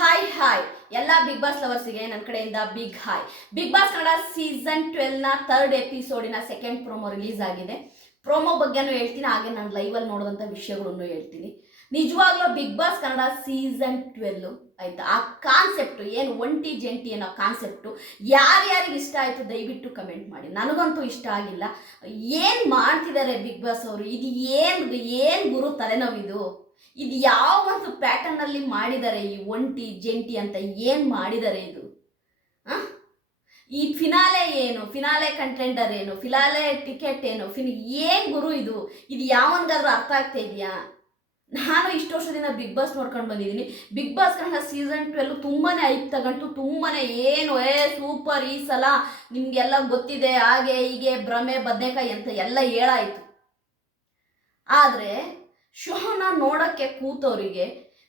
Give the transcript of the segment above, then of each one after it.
Hi hi ಎಲ್ಲ Bigg Boss ಲವರ್ಸಿಗೆ ನನ್ನ ಕಡೆಯಿಂದ Bigg hi Bigg Boss Kannada season ಟ್ವೆಲ್ನ third ಎಪಿಸೋಡಿನ ಸೆಕೆಂಡ್ ಪ್ರೋಮೋ ರಿಲೀಸ್ ಆಗಿದೆ. ಪ್ರೋಮೋ ಬಗ್ಗೆನೂ ಹೇಳ್ತೀನಿ, ಹಾಗೆ ನಾನು ಲೈವಲ್ಲಿ ನೋಡುವಂಥ ವಿಷಯಗಳನ್ನು ಹೇಳ್ತೀನಿ. ನಿಜವಾಗ್ಲೂ Bigg Boss Kannada season twelve ಆಯ್ತಾ? ಆ ಕಾನ್ಸೆಪ್ಟು ಏನು ಒಂಟಿ ಜಂಟಿ ಅನ್ನೋ ಕಾನ್ಸೆಪ್ಟು ಯಾರ್ಯಾರಿಗೆ ಇಷ್ಟ ಆಯಿತು ದಯವಿಟ್ಟು ಕಮೆಂಟ್ ಮಾಡಿ. ನನಗಂತೂ ಇಷ್ಟ ಆಗಿಲ್ಲ. ಏನು ಮಾಡ್ತಿದ್ದಾರೆ ಬಿಗ್ ಬಾಸ್ ಅವರು? ಇದು ಏನು ಏನು ಗುರು ತಲೆನೋವಿದು? ಇದು ಯಾವ ಒಂದು ಪ್ಯಾಟರ್ನ್ ಅಲ್ಲಿ ಮಾಡಿದ್ದಾರೆ ಈ ಒಂಟಿ, ಜಂಟಿ ಅಂತ ಏನ್ ಮಾಡಿದ್ದಾರೆ ಇದು? ಈ ಫಿನಾಲೆ ಏನು? ಫಿನಾಲೆ ಕಂಟೆಂಡರ್ ಏನು? ಫಿನಾಲೆ ಟಿಕೆಟ್ ಏನು? ಫಿನ್ ಏನ್ ಗುರು ಇದು? ಇದು ಯಾವನ್ಗಾದ್ರೂ ಅರ್ಥ ಆಗ್ತಾ ಇದೆಯಾ? ನಾನು ಇಷ್ಟು ವರ್ಷದಿಂದ ಬಿಗ್ ಬಾಸ್ ನೋಡ್ಕೊಂಡು ಬಂದಿದ್ದೀನಿ. Bigg Boss Kannada season twelve ತುಂಬಾನೇ ಐಪ್ ತಗೊಂಡು, ತುಂಬಾನೇ ಏನು, ಏ ಸೂಪರ್ ಈ ಸಲ ನಿಮ್ಗೆಲ್ಲ ಗೊತ್ತಿದೆ, ಹಾಗೆ ಹೀಗೆ ಭ್ರಮೆ, ಬದನೆಕಾಯಿ ಅಂತ ಎಲ್ಲ ಹೇಳಾಯ್ತು. ಆದ್ರೆ ಶೋನ ನೋಡಕ್ಕೆ ಕೂತವರಿಗೆ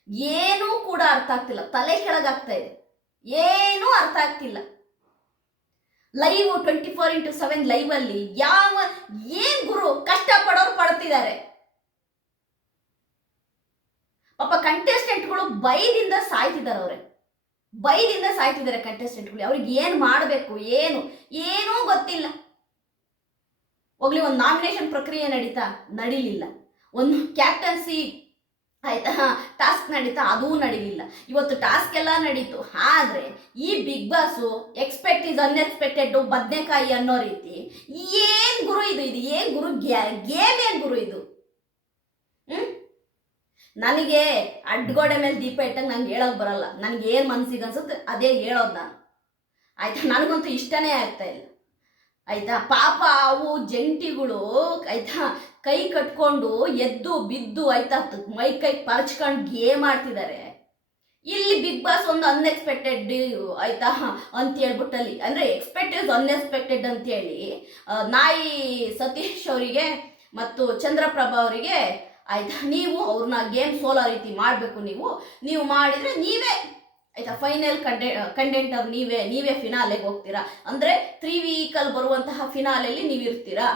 ಏನೂ ಕೂಡ ಅರ್ಥ ಆಗ್ತಿಲ್ಲ. ತಲೆ ಕೆಳಗಾಗ್ತಾ ಇದೆ. ಏನೂ ಅರ್ಥ ಆಗ್ತಿಲ್ಲ. Live twenty four into seven live ಅಲ್ಲಿ ಯಾವ, ಏನ್ ಗುರು ಕಷ್ಟಪಡೋರು ಪಡ್ತಿದ್ದಾರೆ. ಪಾಪ ಕಂಟೆಸ್ಟೆಂಟ್ಗಳು ಬೈದಿಂದ ಸಾಯ್ತಿದ್ದಾರೆ ಅವ್ರೆ. ಬೈದಿಂದ ಸಾಯ್ತಿದ್ದಾರೆ ಕಂಟೆಸ್ಟೆಂಟ್ಗಳು ಅವ್ರಿಗೆ ಏನ್ ಮಾಡಬೇಕು, ಏನು, ಏನೂ ಗೊತ್ತಿಲ್ಲ. ಹೋಗ್ಲಿ, ಒಂದು ನಾಮಿನೇಷನ್ ಪ್ರಕ್ರಿಯೆ ನಡೀತಾ, ನಡೀಲಿಲ್ಲ. ಒಂದು ಕ್ಯಾಪ್ಟನ್ಸಿ ಆಯ್ತಾ? ಟಾಸ್ಕ್ ನಡೀತಾ, ಅದೂ ನಡೀಲಿಲ್ಲ. ಇವತ್ತು ಟಾಸ್ಕ್ ಎಲ್ಲ ನಡೀತು. ಆದ್ರೆ, ಈ Bigg Boss expect is unexpected ಬದನೆಕಾಯಿ ಅನ್ನೋ ರೀತಿ, ಏನ್ ಗುರು ಇದು ಇದು ಏನ್ ಗುರು? ಗೇಮ್ ಏನ್ ಗುರು ಇದು? ನನಗೆ ಅಡ್ಗೋಡೆ ಮೇಲೆ ದೀಪ ಇಟ್ಟಂಗೆ ನಂಗೆ ಹೇಳೋಕೆ ಬರಲ್ಲ. ನನಗೆ ಏನು ಮನ್ಸಿಗೆ ಅನ್ಸುತ್ತೆ ಅದೇ ಹೇಳೋದು ನಾನು. ಆಯ್ತಾ? ನನಗಂತೂ ಇಷ್ಟನೇ ಆಗ್ತಾ ಇಲ್ಲ. ಆಯ್ತಾ? ಪಾಪ ಅವು ಜಂಟಿಗಳು, ಆಯ್ತಾ? ಕೈ ಕಟ್ಕೊಂಡು ಎದ್ದು ಬಿದ್ದು ಆಯ್ತಾ ಮೈ ಕೈ ಪರ್ಚ್ಕೊಂಡು ಗೇಮ್ ಆಡ್ತಿದ್ದಾರೆ. ಇಲ್ಲಿ ಬಿಗ್ ಬಾಸ್ ಒಂದು ಅನ್ಎಕ್ಸ್ಪೆಕ್ಟೆಡ್ ಆಯ್ತಾ ಅಂತ ಹೇಳ್ಬಿಟ್ಟಲ್ಲಿ, ಅಂದ್ರೆ ಎಕ್ಸ್ಪೆಕ್ಟೆಡ್ ಅನ್ಎಕ್ಸ್ಪೆಕ್ಟೆಡ್ ಅಂತೇಳಿ ನಾಯಿ ಸತೀಶ್ ಅವರಿಗೆ ಮತ್ತು ಚಂದ್ರಪ್ರಭಾ ಅವರಿಗೆ ಆಯ್ತಾ, ನೀವು ಅವ್ರನ್ನ ಗೇಮ್ ಸೋಲೋ ರೀತಿ ಮಾಡಬೇಕು ನೀವು. ನೀವು ಮಾಡಿದ್ರೆ ನೀವೇ, ಆಯ್ತಾ ಫೈನಲ್ ಕಂಟೆಂಟ್ ಕಂಟೆಂಟರ್ ನೀವೇ ನೀವೇ ಫಿನಾಲೆಗೆ ಹೋಗ್ತೀರಾ. ಅಂದ್ರೆ ತ್ರೀ ವೀಕಲ್ ಬರುವಂತಹ ಫಿನಾಲೆಯಲ್ಲಿ ನೀವು ಇರ್ತೀರಾ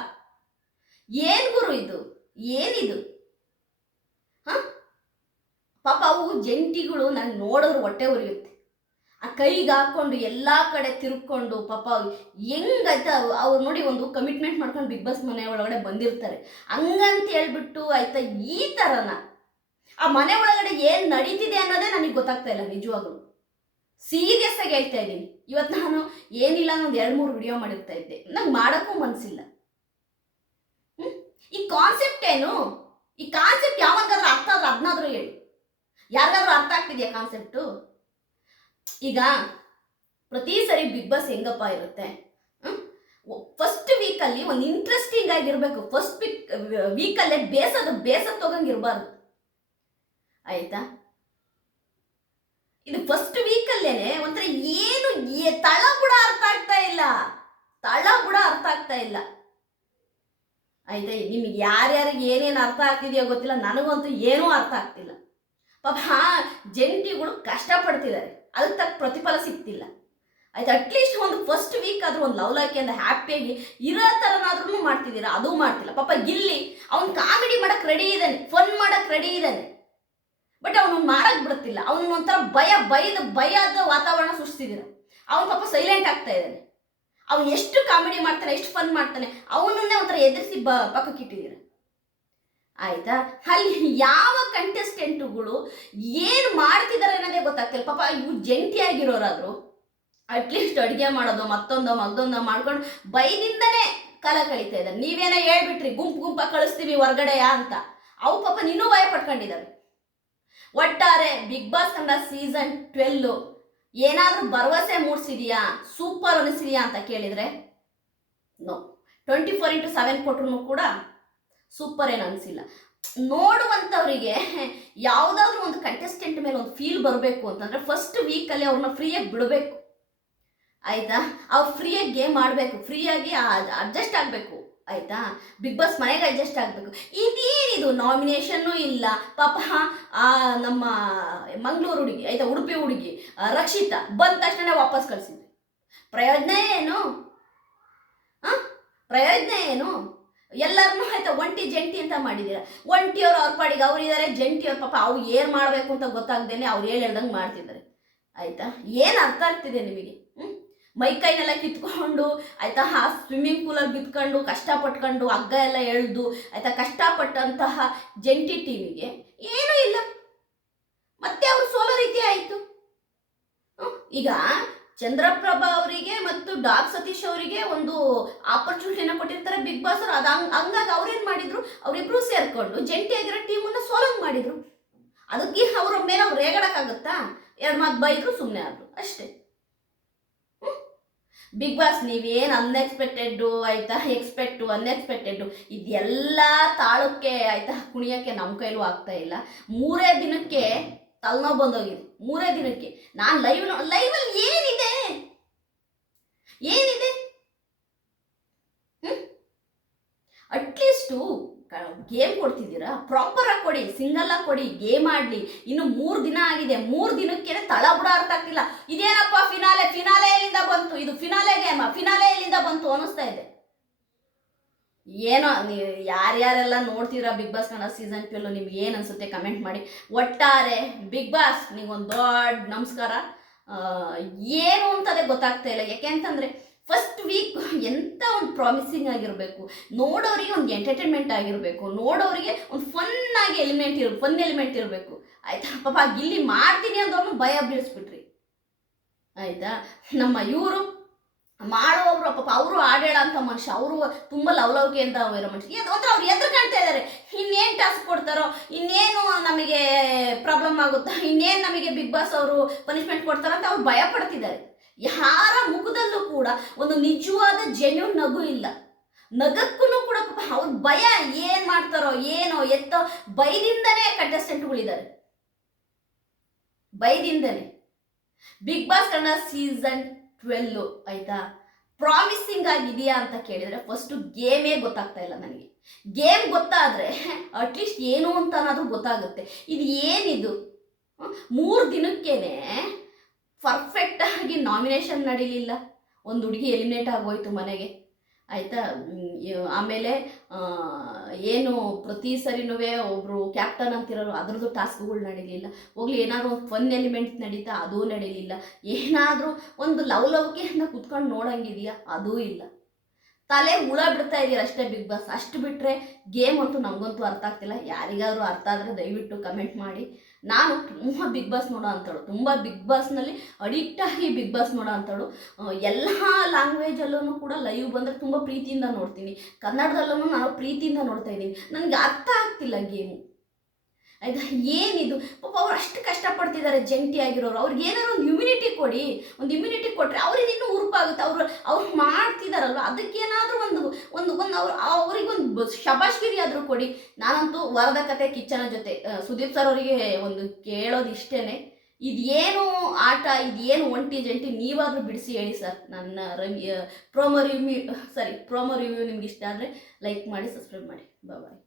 ಏನ್ ಗುರು ಇದು? ಏನಿದು? ಹ? ಪಾಪ ಅವು ಜಂಟಿಗಳು ನಾನು ನೋಡೋರು ಹೊಟ್ಟೆ ಉರಿಯುತ್ತೆ. ಆ ಕೈಗೆ ಹಾಕೊಂಡು ಎಲ್ಲಾ ಕಡೆ ತಿರ್ಕೊಂಡು ಪಾಪ ಹೆಂಗಾಯ್ತಾ ಅವ್ರು ನೋಡಿ ಒಂದು ಕಮಿಟ್ಮೆಂಟ್ ಮಾಡ್ಕೊಂಡು ಬಿಗ್ ಬಾಸ್ ಮನೆ ಒಳಗಡೆ ಬಂದಿರ್ತಾರೆ. ಹಂಗಂತ ಹೇಳ್ಬಿಟ್ಟು ಆಯ್ತಾ ಈ ಥರನ ಆ ಮನೆ ಒಳಗಡೆ ಏನು ನಡೀತಿದೆ ಅನ್ನೋದೇ ನನಗೆ ಗೊತ್ತಾಗ್ತಾ ಇಲ್ಲ ನಿಜವಾಗ್ಲು. ಸೀರಿಯಸ್ ಆಗಿ ಹೇಳ್ತಾ ಇದ್ದೀನಿ. ಇವತ್ತು ನಾನು ಏನಿಲ್ಲ ಒಂದು ಎರಡು ಮೂರು ವಿಡಿಯೋ ಮಾಡಿರ್ತಾ ಇದ್ದೆ. ನಂಗೆ ಮಾಡೋಕ್ಕೂ ಮನಸ್ಸಿಲ್ಲ ಕಾನ್ಸೆಪ್ಟ್ ಏನು? ಈ ಕಾನ್ಸೆಪ್ಟ್ ಯಾವಾಗಾದ್ರೂ ಅರ್ಥ ಆದ್ರೆ ಅದನ್ನಾದ್ರೂ ಹೇಳಿ. ಯಾರಿಗಾದ್ರೂ ಅರ್ಥ ಆಗ್ತಿದೆಯಾ ಕಾನ್ಸೆಪ್ಟು ಈಗ ಪ್ರತಿ ಸರಿ ಬಿಗ್ ಬಾಸ್ ಹೆಂಗಪ್ಪ ಇರುತ್ತೆ? ಫಸ್ಟ್ ವೀಕಲ್ಲಿ ಒಂದು ಇಂಟ್ರೆಸ್ಟಿಂಗ್ ಆಗಿರ್ಬೇಕು ಫಸ್ಟ್ ವೀಕ್ ವೀಕಲ್ಲೇ ಬೇಸದ ತಗೊಂಡ್ ಇರಬಾರ್ದು. ಆಯ್ತಾ? ಇದು ಫಸ್ಟ್ ವೀಕಲ್ಲೇನೆ ಒಂಥರ ಏನು ತಳ ಕೂಡ ಅರ್ಥ ಆಗ್ತಾ ಇಲ್ಲ. ತಳ ಕೂಡ ಅರ್ಥ ಆಗ್ತಾ ಇಲ್ಲ. ಆಯ್ತಾ, ನಿಮ್ಗೆ ಯಾರ್ಯಾರಿಗೆ ಏನೇನು ಅರ್ಥ ಆಗ್ತಿದೆಯೋ ಗೊತ್ತಿಲ್ಲ, ನನಗಂತೂ ಏನೂ ಅರ್ಥ ಆಗ್ತಿಲ್ಲ. ಪಾಪ, ಆ ಜಂಟಿಗಳು ಕಷ್ಟಪಡ್ತಿದ್ದಾರೆ. ಅದಕ್ಕೆ ತಕ್ಕ ಪ್ರತಿಫಲ ಸಿಗ್ತಿಲ್ಲ. ಆಯ್ತು ಅಟ್ಲೀಸ್ಟ್ ಒಂದು ಫಸ್ಟ್ ವೀಕ್ ಆದ್ರೂ ಒಂದು ಲವ್ ಅಂತ ಹ್ಯಾಪಿಯಾಗಿ ಇರೋ ಥರನಾದ್ರೂ ಮಾಡ್ತಿದ್ದೀರಾ? ಅದು ಮಾಡ್ತಿಲ್ಲ. ಪಾಪ, ಗಿಲ್ಲಿ, ಅವ್ನು ಕಾಮಿಡಿ ಮಾಡೋಕ್ಕೆ ರೆಡಿ ಇದ್ದಾನೆ. ಫನ್ ಮಾಡೋಕ್ಕೆ ರೆಡಿ ಇದ್ದಾನೆ. ಬಟ್ ಅವನು ಮಾಡಕ್ ಬಿಡುತ್ತಿಲ್ಲ ಅವನು ಒಂಥರ ಭಯ, ಭಯದ ಭಯದ ವಾತಾವರಣ ಸೃಷ್ಟಿಸಿದಿರ ಅವನು ಪಾಪ ಸೈಲೆಂಟ್ ಆಗ್ತಾ ಇದ್ದಾನೆ. ಅವನು ಎಷ್ಟು ಕಾಮಿಡಿ ಮಾಡ್ತಾನೆ, ಎಷ್ಟು ಫನ್ ಮಾಡ್ತಾನೆ, ಅವನನ್ನೇ ಒಂಥರ ಎದುರಿಸಿ ಬ ಪಕ್ಕಕ್ಕೆ ಇಟ್ಟಿದ್ದೀರ ಆಯ್ತಾ? ಅಲ್ಲಿ ಯಾವ ಕಂಟೆಸ್ಟೆಂಟುಗಳು ಏನು ಮಾಡ್ತಿದ್ದಾರೆ ಅನ್ನೋದೇ ಗೊತ್ತಾಗ್ತಿಲ್ಲ. ಪಾಪ ಇವು ಜಂಟಿಯಾಗಿರೋರಾದ್ರು ಅಟ್ಲೀಸ್ಟ್ ಅಡುಗೆ ಮಾಡೋದು, ಮತ್ತೊಂದೋ ಮಗ್ದೊಂದೋ ಮಾಡ್ಕೊಂಡು ಬೈದಿಂದನೇ ಕಾಲ ಕಳೀತಾ ಇದ್ದಾರೆ. ನೀವೇನೋ ಹೇಳ್ಬಿಟ್ರಿ, ಗುಂಪು ಗುಂಪ ಕಳಿಸ್ತೀವಿ ಹೊರಗಡೆಯ ಅಂತ. ಅವು ಪಾಪ ನೀನು ಭಯ ಪಟ್ಕೊಂಡಿದ್ದಾವೆ ಒಟ್ಟಾರೆ Bigg Boss Kannada season twelve ಏನಾದರೂ ಭರವಸೆ ಮೂಡಿಸಿದೆಯಾ? ಸೂಪರ್ ಅನಿಸಿದೆಯಾ ಅಂತ ಕೇಳಿದರೆ no twenty four into seven ಕೊಟ್ರು ಕೂಡ ಸೂಪರ್ ಏನು ಅನಿಸಿಲ್ಲ. ನೋಡುವಂಥವರಿಗೆ ಯಾವುದಾದ್ರೂ ಒಂದು ಕಂಟೆಸ್ಟೆಂಟ್ ಮೇಲೆ ಒಂದು ಫೀಲ್ ಬರಬೇಕು ಅಂತಂದರೆ ಫಸ್ಟ್ ವೀಕಲ್ಲಿ ಅವ್ರನ್ನ ಫ್ರೀಯಾಗಿ ಬಿಡಬೇಕು. ಆಯಿತಾ? ಅವ್ರು ಫ್ರೀಯಾಗಿ ಗೇಮ್ ಆಡಬೇಕು. ಫ್ರೀಯಾಗಿ ಅಡ್ಜಸ್ಟ್ ಆಗಬೇಕು. ಆಯಿತಾ? ಬಿಗ್ ಬಾಸ್ ಮನೆಗೆ ಅಡ್ಜಸ್ಟ್ ಆಗಬೇಕು. ಇದೇನಿದು? ನಾಮಿನೇಷನ್ನು ಇಲ್ಲ. ಪಾಪ, ಆ, ನಮ್ಮ ಮಂಗಳೂರು ಹುಡುಗಿ, ಆಯಿತಾ, ಉಡುಪಿ ಹುಡುಗಿ ರಕ್ಷಿತ ಬಂದ ತಕ್ಷಣ ವಾಪಸ್ ಕಳಿಸಿದ್ವಿ. ಪ್ರಯೋಜನ ಏನು? ಹಾಂ ಪ್ರಯೋಜನ ಏನು? ಎಲ್ಲರನ್ನೂ, ಆಯ್ತಾ, ಒಂಟಿ, ಜಂಟಿ ಅಂತ ಮಾಡಿದ್ದೀರ ಒಂಟಿಯವರು ಅವ್ರ ಪಾಡಿಗೆ ಅವ್ರು ಇದ್ದಾರೆ ಜಂಟಿಯವ್ರು ಪಾಪ ಅವ್ರು ಏನು ಮಾಡಬೇಕು ಅಂತ ಗೊತ್ತಾಗ್ದೇನೆ ಅವ್ರು ಹೇಳಿ ಹೇಳ್ದಂಗೆ ಮಾಡ್ತಿದ್ದಾರೆ. ಆಯ್ತಾ? ಏನು ಅರ್ಥ ಆಗ್ತಿದೆ ನಿಮಗೆ? ಹ್ಮ್? ಮೈ ಕೈನೆಲ್ಲ ಕಿತ್ಕೊಂಡು ಆಯ್ತಾ ಆ ಸ್ವಿಮ್ಮಿಂಗ್ ಪೂಲಲ್ಲಿ ಬಿತ್ಕೊಂಡು ಕಷ್ಟಪಟ್ಕೊಂಡು ಹಗ್ಗ ಎಲ್ಲ ಎಳೆದು ಆಯ್ತಾ ಕಷ್ಟಪಟ್ಟಂತಹ ಜಂಟಿ ಟೀಮಿಗೆ ಏನೂ ಇಲ್ಲ. ಮತ್ತೆ ಅವ್ರು ಸೋಲೋ ರೀತಿ ಆಯಿತು. ಈಗ ಚಂದ್ರಪ್ರಭಾ ಅವರಿಗೆ ಮತ್ತು ಡಾಕ್ ಸತೀಶ್ ಅವರಿಗೆ ಒಂದು ಆಪರ್ಚುನಿಟಿನ ಕೊಟ್ಟಿರ್ತಾರೆ. ಬಿಗ್ ಬಾಸ್ ಅವ್ರು. ಅದು ಹಂಗ್ ಹಂಗಾಗಿ ಅವ್ರೇನು ಮಾಡಿದ್ರು? ಅವರಿಬ್ರು ಸೇರ್ಕೊಂಡು ಜಂಟಿಯಾಗಿರೋ ಟೀಮನ್ನ ಸೋಲಂಗ್ ಮಾಡಿದ್ರು. ಅದಕ್ಕೆ ಅವ್ರ ಮೇಲೆ ಅವ್ರು ರೇಗಡಕ್ಕಾಗುತ್ತಾ? ಎರಡು ಮಾತು ಬೈದ್ರು ಸುಮ್ಮನೆ ಆದ್ರು. ಅಷ್ಟೇ. ಬಿಗ್ ಬಾಸ್ ನೀವೇನು ಅನ್ಎಕ್ಸ್ಪೆಕ್ಟೆಡ್ಡು ಆಯಿತಾ? ಎಕ್ಸ್ಪೆಕ್ಟು ಅನ್ಎಕ್ಸ್ಪೆಕ್ಟೆಡ್ಡು ಇದೆಲ್ಲ ತಾಳಕ್ಕೆ ಆಯಿತಾ? ಕುಣಿಯೋಕ್ಕೆ ನಮ್ಮ ಕೈಲೂ ಆಗ್ತಾ ಇಲ್ಲ. ಮೂರೇ ದಿನಕ್ಕೆ ತಲೆನೋವು ಬಂದೋಗಿದೆ. ಮೂರೇ ದಿನಕ್ಕೆ. ನಾನು ಲೈವ್ ಲೈವಲ್ಲಿ ಏನಿದೆ? ಏನಿದೆ? At least game ಕೊಡ್ತಿದ್ದೀರಾ? ಪ್ರಾಪರ್ ಆಗಿ ಕೊಡಿ ಸಿಂಗಲ್ ಆಗಿ ಕೊಡಿ ಗೇಮ್ ಆಡ್ಲಿ. ಇನ್ನು ಮೂರು ದಿನ ಆಗಿದೆ. ಮೂರು ದಿನಕ್ಕೆ ತಳ ಬುಡ ಅರ್ಥ ಆಗ್ತಿಲ್ಲ. ಇದೇನಪ್ಪ ಫಿನಾಲೆ ಫಿನಾಲೆ ಬಂತು ಇದು ಫಿನಾಲೆ ಗೇಮ್ ಫಿನಾಲೆ ಎಲ್ಲಿಂದ ಬಂತು ಅನಿಸ್ತಾ ಇದೆ ಏನೋ, ನೀವು ಯಾರ್ಯಾರೆಲ್ಲ ನೋಡ್ತೀರಾ Bigg Boss Kannada season twelve ನಿಮ್ಗೆ ಏನು ಅನ್ಸುತ್ತೆ ಕಮೆಂಟ್ ಮಾಡಿ. ಒಟ್ಟಾರೆ ಬಿಗ್ ಬಾಸ್ ನಿಮ್ಗೊಂದು ದೊಡ್ಡ ನಮಸ್ಕಾರ. ಏನು ಅಂತದೇ ಗೊತ್ತಾಗ್ತಾ ಇಲ್ಲ. ಯಾಕೆ ಅಂತಂದರೆ ಫಸ್ಟ್ ವೀಕ್ ಎಂಥ ಒಂದು ಪ್ರಾಮಿಸಿಂಗ್ ಆಗಿರಬೇಕು, ನೋಡೋರಿಗೆ ಒಂದು ಎಂಟರ್ಟೈನ್ಮೆಂಟ್ ಆಗಿರಬೇಕು, ನೋಡೋರಿಗೆ ಒಂದು ಫನ್ ಆಗಿ ಎಲಿಮೆಂಟ್ ಇರ್ ಫನ್ ಎಲಿಮೆಂಟ್ ಇರಬೇಕು. ಆಯ್ತಾ? ಪಾಪ ಇಲ್ಲಿ ಮಾಡ್ತೀನಿ ಅಂದವ್ರನ್ನ ಭಯ ಬೀಳಿಸ್ಬಿಟ್ರಿ. ಆಯಿತಾ? ನಮ್ಮ ಇವರು ಮಾಡುವವರು ಪಾಪ, ಅವರು ಆಡೇಳ ಅಂತ ಮನುಷ್ಯ, ಅವರು ತುಂಬ ಲವಲವಿಕೆ ಅಂತ ಇರೋ ಮನುಷ್ಯ. ಒಂಥರ ಅವ್ರು ಎದುರು ಕಾಣ್ತಾ ಇದ್ದಾರೆ ಇನ್ನೇನು ಟಾಸ್ಕ್ ಕೊಡ್ತಾರೋ, ಇನ್ನೇನು ನಮಗೆ ಪ್ರಾಬ್ಲಮ್ ಆಗುತ್ತಾ, ಇನ್ನೇನು ನಮಗೆ ಬಿಗ್ ಬಾಸ್ ಅವರು ಪನಿಷ್ಮೆಂಟ್ ಕೊಡ್ತಾರೋ ಅಂತ ಅವ್ರು ಭಯ ಪಡ್ತಿದ್ದಾರೆ. ಯಾರ ಮುಖದಲ್ಲೂ ಕೂಡ ಒಂದು ನಿಜವಾದ ಜೆನ್ಯೂನ್ ನಗು ಇಲ್ಲ. ನಗಕ್ಕೂ ಕೂಡ ಪಾಪ, ಅವ್ರ ಭಯ ಏನು ಮಾಡ್ತಾರೋ, ಏನೋ ಎತ್ತೋ ಭಯದಿಂದನೇ ಕಂಟೆಸ್ಟೆಂಟ್ಗಳಿದ್ದಾರೆ ಭಯದಿಂದನೇ Bigg Boss Kannada season twelve, ಆಯ್ತಾ? ಪ್ರಾಮಿಸಿಂಗ್ ಆಗಿದೆಯಾ ಅಂತ ಕೇಳಿದರೆ ಫಸ್ಟು ಗೇಮೇ ಗೊತ್ತಾಗ್ತಾ ಇಲ್ಲ ನನಗೆ. ಗೇಮ್ ಗೊತ್ತಾದರೆ ಅಟ್ಲೀಸ್ಟ್ ಏನು ಅಂತ ಅನ್ನೋದು ಗೊತ್ತಾಗುತ್ತೆ. ಇದು ಏನಿದು? ಮೂರು ದಿನಕ್ಕೇನೆ ಪರ್ಫೆಕ್ಟಾಗಿ ನಾಮಿನೇಷನ್ ನಡೀಲಿಲ್ಲ. ಒಂದು ಹುಡುಗಿ ಎಲಿಮಿನೇಟ್ ಆಗೋಯ್ತು ಮನೆಗೆ. ಆಯಿತಾ? ಆಮೇಲೆ ಏನು ಪ್ರತಿ ಸರಿನೂ ಒಬ್ಬರು ಕ್ಯಾಪ್ಟನ್ ಅಂತಿರೋರು ಅದರದ್ದು ಟಾಸ್ಕ್ಗಳು ನಡೀಲಿಲ್ಲ. ಹೋಗ್ಲಿ, ಏನಾದರೂ ಒಂದು ಫನ್ ಎಲಿಮೆಂಟ್ ನಡೀತಾ ಅದೂ ನಡೀಲಿಲ್ಲ. ಏನಾದರೂ ಒಂದು ಲವ್ ಲವ್ಕೆಯಿಂದ ಕುತ್ಕೊಂಡು ನೋಡೋಂಗಿದೆಯಾ? ಅದೂ ಇಲ್ಲ. ತಲೆ ಹುಳ ಬಿಡ್ತಾ ಇದೀರ ಅಷ್ಟೇ ಬಿಗ್ ಬಾಸ್ ಅಷ್ಟು ಬಿಟ್ಟರೆ ಗೇಮ್ ಅಂತೂ ನಮಗಂತೂ ಅರ್ಥ ಆಗ್ತಿಲ್ಲ. ಯಾರಿಗಾದರೂ ಅರ್ಥ ಆದರೆ ದಯವಿಟ್ಟು ಕಮೆಂಟ್ ಮಾಡಿ. ನಾನು ತುಂಬ ಬಿಗ್ ಬಾಸ್ ನೋಡೋ ಅಂಥಳು ತುಂಬ ಬಿಗ್ ಬಾಸ್ನಲ್ಲಿ ಅಡಿಕ್ಟ್ ಆಗಿ ಬಿಗ್ ಬಾಸ್ ನೋಡೋ ಅಂಥಳು ಎಲ್ಲ ಲ್ಯಾಂಗ್ವೇಜಲ್ಲೂ ಕೂಡ ಲೈವ್ ಬಂದರೆ ತುಂಬ ಪ್ರೀತಿಯಿಂದ ನೋಡ್ತೀನಿ. ಕನ್ನಡದಲ್ಲೂ ನಾನು ಪ್ರೀತಿಯಿಂದ ನೋಡ್ತಾ ಇದ್ದೀನಿ. ನನಗೆ ಅರ್ಥ ಆಗ್ತಿಲ್ಲ ಗೇಮು. ಆಯ್ತಾ? ಏನಿದು? ಪಾಪ ಅವ್ರು ಅಷ್ಟು ಕಷ್ಟಪಡ್ತಿದ್ದಾರೆ ಜಂಟಿ ಆಗಿರೋರು. ಅವ್ರಿಗೆ ಏನಾದ್ರು ಒಂದು ಇಮ್ಯುನಿಟಿ ಕೊಡಿ. ಒಂದು ಇಮ್ಯುನಿಟಿ ಕೊಟ್ಟರೆ ಅವ್ರಿಗೆ ಇನ್ನೂ ಉರುಪಾಗುತ್ತೆ ಅವರು, ಅವ್ರು ಮಾಡ್ತಿದಾರಲ್ವ? ಅದಕ್ಕೇನಾದರೂ ಒಂದು ಒಂದು ಒಂದು ಅವ್ರು ಅವ್ರಿಗೊಂದು ಶಬಾಷ್ಗಿರಿ ಆದರೂ ಕೊಡಿ. ನಾನಂತೂ ವರದ ಕತೆ ಕಿಚ್ಚನ ಜೊತೆ ಸುದೀಪ್ ಸರ್ ಅವರಿಗೆ ಒಂದು ಕೇಳೋದು ಇಷ್ಟೇನೆ. ಇದೇನು ಆಟ, ಇದೇನು ಒಂಟಿ ಜಂಟಿ ನೀವಾದರೂ ಬಿಡಿಸಿ ಹೇಳಿ ಸರ್ ನನ್ನ Ravi promo review sorry promo review ನಿಮ್ಗೆ ಇಷ್ಟ ಆದರೆ ಲೈಕ್ ಮಾಡಿ ಸಬ್ಸ್ಕ್ರೈಬ್ ಮಾಡಿ. ಬಾಯ್